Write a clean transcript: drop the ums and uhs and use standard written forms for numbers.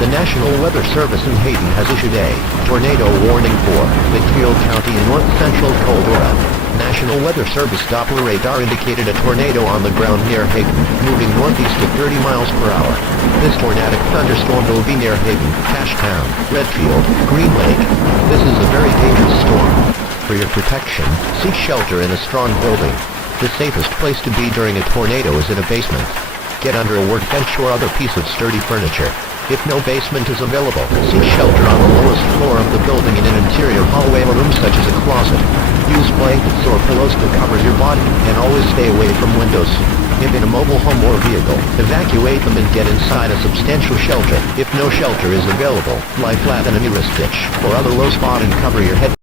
The National Weather Service in Hayden has issued a tornado warning for Litchfield County in north-central Caldera. National Weather Service Doppler radar indicated a tornado on the ground near Hayden, moving northeast at 30 miles per hour. This tornadic thunderstorm will be near Hayden, Cashtown, Redfield, Green Lake. This is a very dangerous storm. For your protection, seek shelter in a strong building. The safest place to be during a tornado is in a basement. Get under a workbench or other piece of sturdy furniture. If no basement is available, seek shelter on the lowest floor of the building in an interior hallway or room such as a closet. Use blankets or pillows to cover your body, and always stay away from windows. If in a mobile home or vehicle, evacuate them and get inside a substantial shelter. If no shelter is available, lie flat in a nearest ditch or other low spot and cover your head.